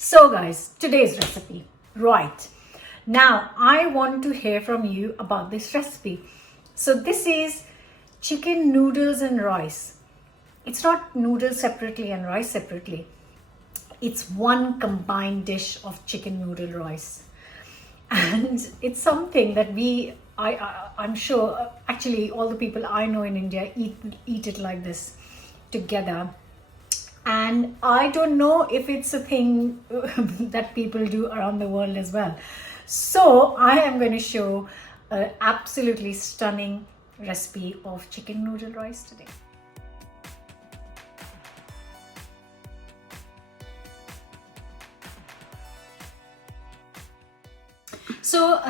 So guys, today's recipe. Right. Now I want to hear from you about this recipe. So this is chicken noodles and rice. It's not noodles separately and rice separately. It's one combined dish of chicken noodle rice. And it's something that I'm sure actually all the people I know in India eat it like this together. And I don't know if it's a thing that people do around the world as well. So I am going to show an absolutely stunning recipe of chicken noodle rice today. So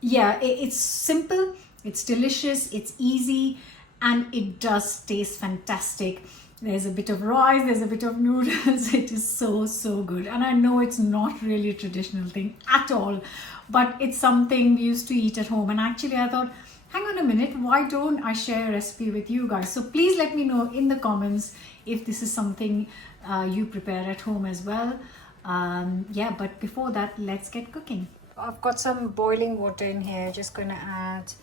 yeah, it's simple, it's delicious, it's easy, and it does taste fantastic. There's a bit of rice, there's a bit of noodles. It is so good. And I know it's not really a traditional thing at all, but it's something we used to eat at home. And actually I thought, hang on a minute, why don't I share a recipe with you guys? So please let me know in the comments if this is something you prepare at home as well. Yeah, but before that, let's get cooking. I've got some boiling water in here. Just going to add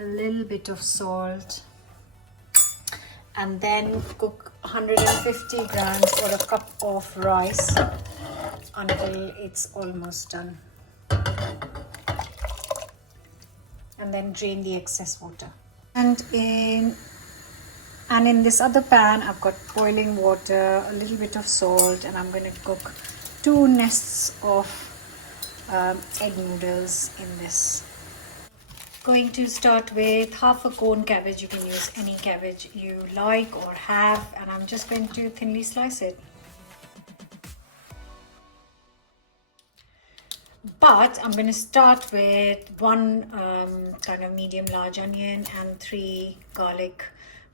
a little bit of salt and then cook 150 grams or a cup of rice until it's almost done, and then drain the excess water. And in this other pan I've got boiling water, a little bit of salt, and I'm going to cook 2 nests of egg noodles in this. Going to start with half a cone cabbage. You can use any cabbage you like or have, and I'm just going to thinly slice it. But I'm going to start with 1 kind of medium large onion and 3 garlic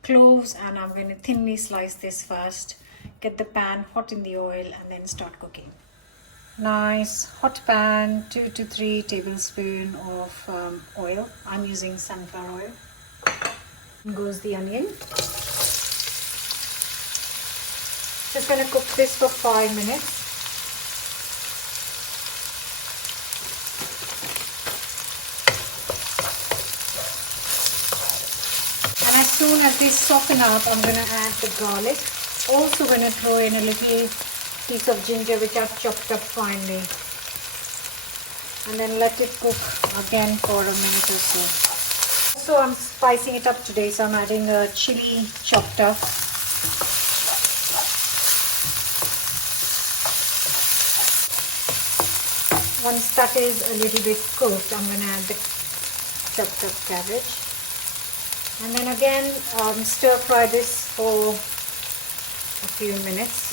cloves, and I'm going to thinly slice this first. Get the pan hot in the oil and then start cooking. Nice hot pan, 2 to 3 tablespoons of oil. I'm using sunflower oil. In goes the onion. Just going to cook this for 5 minutes. And as soon as these soften up, I'm going to add the garlic. Also going to throw in a little piece of ginger which I've chopped up finely, and then let it cook again for a minute or so. So I'm spicing it up today, so I'm adding a chilli chopped up. Once that is a little bit cooked, I'm going to add the chopped up cabbage, and then again stir fry this for a few minutes.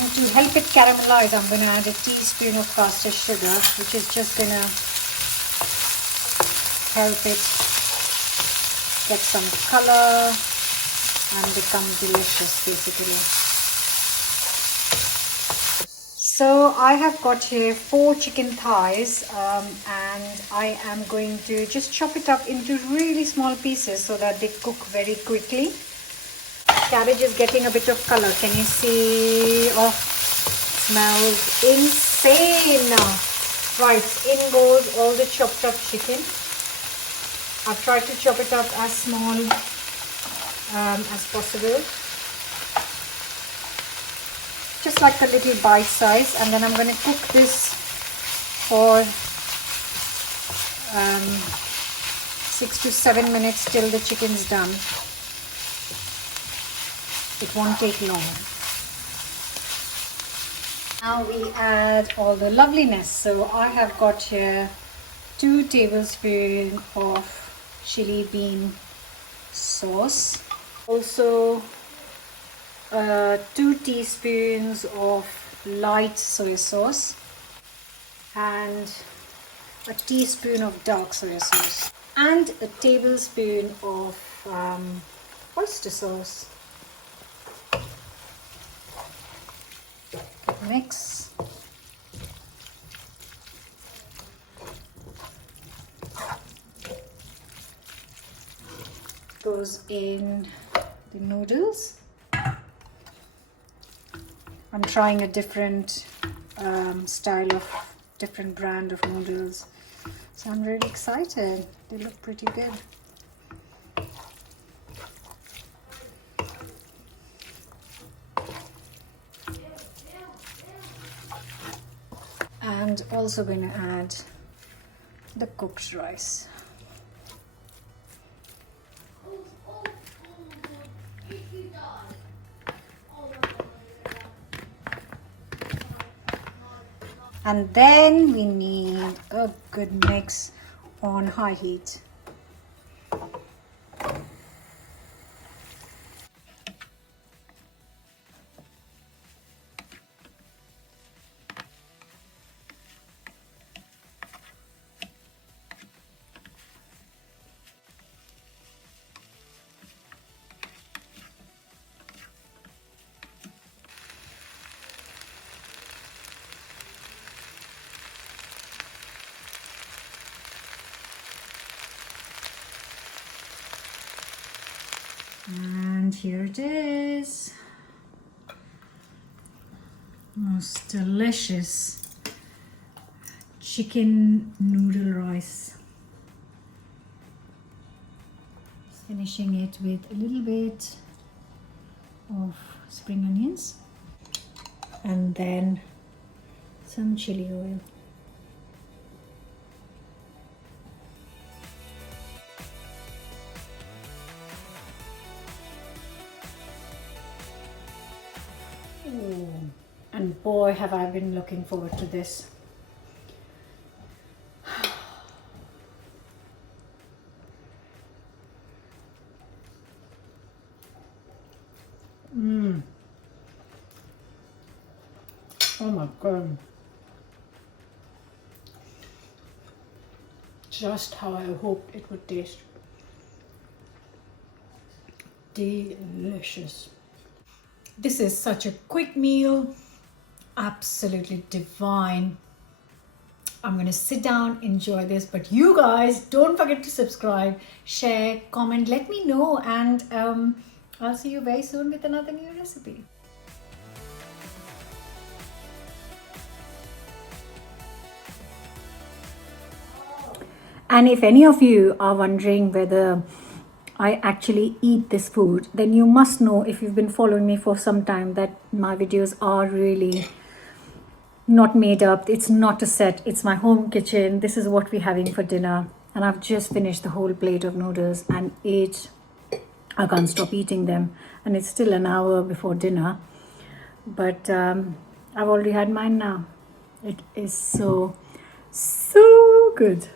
To help it caramelize, I'm going to add a teaspoon of caster sugar, which is just going to help it get some color and become delicious basically. So I have got here 4 chicken thighs, and I am going to just chop it up into really small pieces so that they cook very quickly. Cabbage is getting a bit of color. Can you see? Oh, smells insane. Right, in goes all the chopped up chicken. I've tried to chop it up as small as possible, just like a little bite size. And then I'm going to cook this for 6 to 7 minutes till the chicken's done. It won't take long. Now we add all the loveliness. So I have got here 2 tablespoons of chili bean sauce. Also 2 teaspoons of light soy sauce and a teaspoon of dark soy sauce and a tablespoon of oyster sauce. Mix. Goes in the noodles. I'm trying a different style of different brand of noodles, so I'm really excited. They look pretty good. And also going to add the cooked rice. And then we need a good mix on high heat. And here it is. Most delicious chicken noodle rice. Just finishing it with a little bit of spring onions and then some chili oil. Ooh. And boy, have I been looking forward to this. Oh my God. Just how I hoped it would taste. Delicious. This is such a quick meal. Absolutely divine. I'm gonna sit down, enjoy this, but you guys don't forget to subscribe, share, comment, let me know, and I'll see you very soon with another new recipe. And if any of you are wondering whether I actually eat this food, then you must know, if you've been following me for some time, that my videos are really not made up. It's not a set. It's my home kitchen. This is what we're having for dinner. And I've just finished the whole plate of noodles and I can't stop eating them. And it's still an hour before dinner. But I've already had mine now. It is so good.